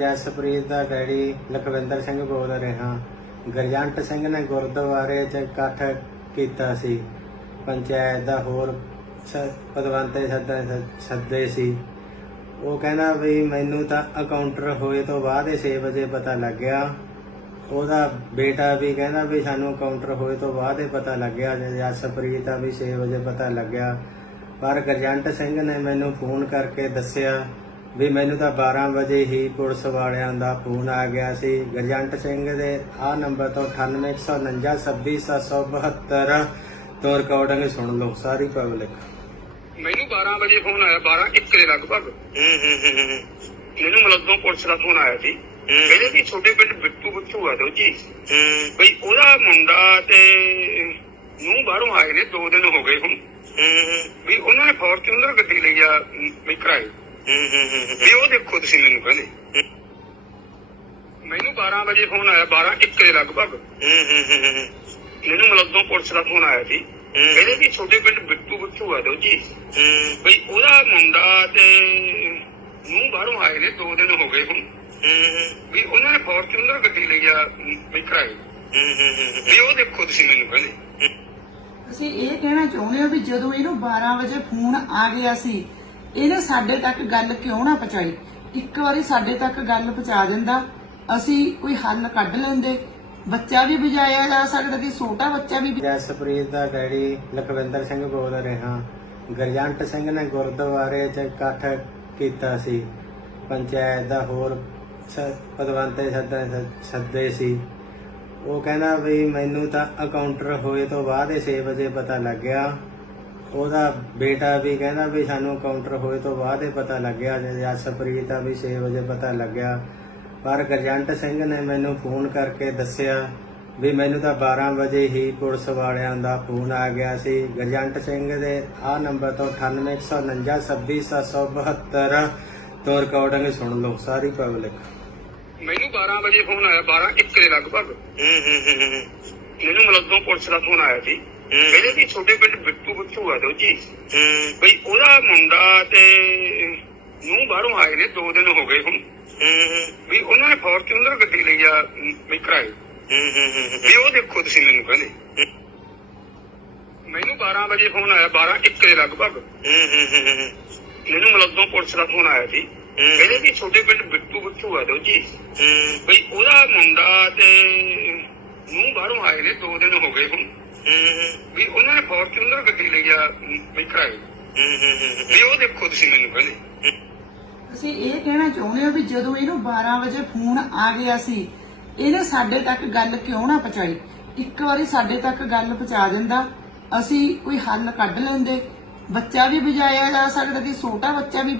ਜਸਪ੍ਰੀਤ ਦਾ ਡੈਡੀ ਲਖਵਿੰਦਰ ਸਿੰਘ ਬੋਲ ਰਿਹਾ ਗਰਜੰਟ ਸਿੰਘ ਨੇ ਗੁਰਦੁਆਰੇ 'ਚ ਇਕੱਠ ਕੀਤਾ ਸੀ। ਪੰਚਾਇਤ ਦਾ ਹੋਰ ਸ- ਪਦਵੰਤੇ ਸੱਦੇ ਸੱਦੇ ਸੀ। ਉਹ ਕਹਿੰਦਾ ਵੀ ਮੈਨੂੰ ਤਾਂ ਅਕਾਊਂਟਰ ਹੋਏ ਤੋਂ ਬਾਅਦ ਹੀ 6 ਵਜੇ ਪਤਾ ਲੱਗਿਆ ਉਹਦਾ ਬੇਟਾ ਵੀ ਕਹਿੰਦਾ ਵੀ ਸਾਨੂੰ ਅਕਾਊਂਟਰ ਹੋਏ ਤੋਂ ਬਾਅਦ ਹੀ ਪਤਾ ਲੱਗਿਆ ਜਸਪ੍ਰੀਤ ਦਾ ਵੀ 6 ਵਜੇ ਪਤਾ ਲੱਗਿਆ। ਪਰ ਗਰਜੰਟ ਸਿੰਘ ਨੇ ਮੈਨੂੰ ਫੋਨ ਕਰਕੇ ਦੱਸਿਆ ਵੀ ਮੈਨੂੰ ਤਾਂ 12 ਵਜੇ ਹੀ ਪੁਲਿਸ ਵਾਲਿਆਂ ਦਾ ਫੋਨ ਆ ਗਿਆ ਸੀ। ਗਰਜੰਟ ਸਿੰਘ ਦੇ ਆ ਨੰਬਰ ਤੋਂ 9819262772 ਤੋਂ ਰਿਕਾਰਡਿੰਗ ਸੁਣ ਲਓ ਸਾਰੀ ਪਬਲਿਕ ਮੈਨੂੰ 12 ਵਜੇ ਫੋਨ ਆਇਆ 12 1 ਦੇ ਲਗਭਗ। ਹੂੰ ਹੂੰ ਹੂੰ ਹੂੰ ਮੈਨੂੰ ਮਲੱਦੋਂ ਪੁਲਿਸ ਦਾ ਫੋਨ ਆਇਆ ਸੀ। ਕਹਿੰਦੇ ਵੀ ਛੋਟੇ ਪਿੰਡ ਬਿੱਟੂ ਬਿੱਟੂ ਆ ਦੋ ਜੀ। ਬਈ ਉਹਦਾ ਮੁੰਡਾ ਤੇ ਨੂੰ ਬਾਹਰੋਂ ਆਏ ਨੇ 2 ਦਿਨ ਹੋ ਗਏ ਹੁਣ। ਵੀ ਉਹਨਾਂ ਨੇ ਫੋਰਚੂਨਰ ਗੱਡੀ ਲਈ ਆ ਵੀ ਕਿਰਾਏ। ਹੂੰ ਹੂੰ ਵੀ ਉਹ ਦੇਖੋ ਤੁਸੀਂ ਮੈਨੂੰ ਕਹਿੰਦੇ। ਮੈਨੂੰ 12 ਵਜੇ ਫੋਨ ਆਇਆ 12 1 ਦੇ ਲਗਭਗ। ਹੂੰ ਹੂੰ ਹੂੰ ਮੈਨੂੰ ਮਲੱਦੋਂ ਪੁਲਿਸ ਦਾ ਫੋਨ ਆਇਆ ਸੀ। ਕਹਿੰਦੇ ਵੀ ਛੋਟੇ ਪਿੰਡ ਬਿੱਟੂ ਬਿੱਟੂ ਆ ਦੋ ਜੀ। ਹੂੰ ਬਈ ਉਹਦਾ ਮੁੰਡਾ ਤੇ ਨੂੰ ਬਾਹਰੋਂ ਆਏ ਨੇ 2 ਦਿਨ ਹੋ ਗਏ ਹੁਣ। ਹੂੰ ਵੀ ਉਹਨਾਂ ਨੇ ਫੋਰਚੂਨਰ ਗੱਡੀ ਲਈ ਆ ਅਮ, ਵੀ ਹੂੰ ਵੀ ਉਹ ਦੇਖੋ ਤੁਸੀਂ ਮੈਨੂੰ ਕਹਿੰਦੇ। ਅਸੀਂ ਇਹ ਕਹਿਣਾ ਚਾਹੁੰਦੇ ਹਾਂ ਵੀ ਜਦੋਂ ਇਹਨੂੰ 12 ਵਜੇ ਫੋਨ ਆ ਗਿਆ ਸੀ ਇਹਨੇ ਸਾਡੇ ਤੱਕ ਗੱਲ ਕਿਉਂ ਨਾ ਪਹੁੰਚਾਈ? ਇੱਕ ਵਾਰੀ ਸਾਡੇ ਤੱਕ ਗੱਲ ਪਹੁੰਚਾ ਦਿੰਦਾ, ਅਸੀਂ ਕੋਈ ਹੱਲ ਕੱਢ ਲੈਂਦੇ। ਬੱਚਾ ਵੀ ਬਜਾਇਆ ਜਾ ਸਕਦਾ ਸੀ, ਛੋਟਾ ਬੱਚਾ ਵੀ ਜਸਪ੍ਰੀਤ ਦਾ ਡੈਡੀ ਲਖਵਿੰਦਰ ਸਿੰਘ ਬੋਲ ਰਿਹਾ। ਗਰਜੰਟ ਸਿੰਘ ਨੇ ਗੁਰਦੁਆਰੇ 'ਚ ਇਕੱਠ ਕੀਤਾ ਸੀ। ਪੰਚਾਇਤ ਦਾ ਹੋਰ ਪਦਵੰਤੇ ਸੱਦੇ ਸੱਦੇ ਸੀ। ਉਹ ਕਹਿੰਦਾ ਵੀ ਮੈਨੂੰ ਤਾਂ ਅਕਾਊਂਟਰ ਹੋਏ ਤੋਂ ਬਾਅਦ ਹੀ 6 ਵਜੇ ਪਤਾ ਲੱਗਿਆ। ਉਹਦਾ ਬੇਟਾ ਵੀ ਕਹਿੰਦਾ ਵੀ ਸਾਨੂੰ ਕਾਊਂਟਰ ਹੋਏ ਤੋਂ ਬਾਅਦ ਹੀ ਪਤਾ ਲੱਗਿਆ ਜਸਪ੍ਰੀਤ ਦਾ ਵੀ 6 ਵਜੇ ਪਤਾ ਲੱਗਿਆ। ਪਰ ਗਰਜੰਟ ਸਿੰਘ ਨੇ ਮੈਨੂੰ ਫੋਨ ਕਰਕੇ ਦੱਸਿਆ ਵੀ ਮੈਨੂੰ ਤਾਂ 12 ਵਜੇ ਹੀ ਪੁਲਿਸ ਵਾਲਿਆਂ ਦਾ ਫੋਨ ਆ ਗਿਆ ਸੀ। ਗਰਜੰਟ ਸਿੰਘ ਦੇ ਆ ਨੰਬਰ ਤੋਂ 9819262772 ਤੋਂ ਰਿਕਾਰਡਿੰਗ ਸੁਣ ਲਓ ਸਾਰੀ ਪਬਲਿਕ ਮੈਨੂੰ 12 ਵਜੇ ਫੋਨ ਆਇਆ 12 1 ਦੇ ਲਗਭਗ। ਹੂੰ ਹੂੰ ਹੂੰ ਮੈਨੂੰ ਮਲੱਦੋਂ ਪੁਲਿਸ ਦਾ ਫੋਨ ਆਇਆ ਸੀ। ਕਹਿੰਦੇ ਵੀ ਛੋਟੇ ਪਿੰਡ ਬਿੱਟੂ ਬਿੱਟੂ ਆ ਦੋ ਜੀ। ਬਈ ਉਹਦਾ ਮੁੰਡਾ ਤੇ ਨੂੰ ਬਾਹਰੋਂ ਆਏ ਨੇ 2 ਦਿਨ ਹੋ ਗਏ ਹੁਣ। ਵੀ ਉਹਨਾਂ ਨੇ ਫੋਰਚੂਨਰ ਗੱਡੀ ਲਈ ਆ ਵੀ ਕਿਰਾਏ। ਵੀ ਉਹ ਦੇਖੋ ਤੁਸੀਂ ਮੈਨੂੰ ਕਹਿੰਦੇ। ਮੈਨੂੰ 12 ਵਜੇ ਫੋਨ ਆਇਆ 12 1 ਦੇ ਲਗਭਗ। ਮੈਨੂੰ ਮਲੱਦੋਂ ਪੁਲਿਸ ਦਾ ਫੋਨ ਆਇਆ ਸੀ। ਕਹਿੰਦੇ ਵੀ ਛੋਟੇ ਪਿੰਡ ਬਿੱਟੂ ਬਿੱਟੂ ਆ ਦੋ ਜੀ। ਬਈ ਉਹਦਾ ਮੁੰਡਾ ਤੇ ਨੂੰ ਬਾਹਰੋਂ ਆਏ ਨੇ 2 ਦਿਨ ਹੋ ਗਏ ਹੁਣ। ਵੀ ਉਹਨਾਂ ਨੇ ਫੋਰਚੂਨਰ ਗੱਡੀ ਲਈ ਆ ਵੀ ਕਿਰਾਏ ਵੀ ਉਹ ਦੇਖੋ ਤੁਸੀਂ ਮੈਨੂੰ ਕਹਿੰਦੇ ਅਸੀਂ ਇਹ ਕਹਿਣਾ ਚਾਹੁੰਦੇ ਹਾਂ ਵੀ ਜਦੋਂ ਇਹਨੂੰ 12 ਵਜੇ ਫੋਨ ਆ ਗਿਆ ਸੀ, ਇਹਨੇ ਸਾਡੇ ਤੱਕ ਗੱਲ ਕਿਉਂ ਨਾ ਪਹੁੰਚਾਈ? ਇੱਕ ਵਾਰੀ ਸਾਡੇ ਤੱਕ ਗੱਲ ਪਹੁੰਚਾ ਦਿੰਦਾ, ਅਸੀਂ ਕੋਈ ਹੱਲ ਕੱਢ ਲੈਂਦੇ। ਬੱਚਾ ਵੀ ਬਜਾਇਆ ਜਾ ਸਕਦਾ ਸੀ, ਛੋਟਾ ਬੱਚਾ ਵੀ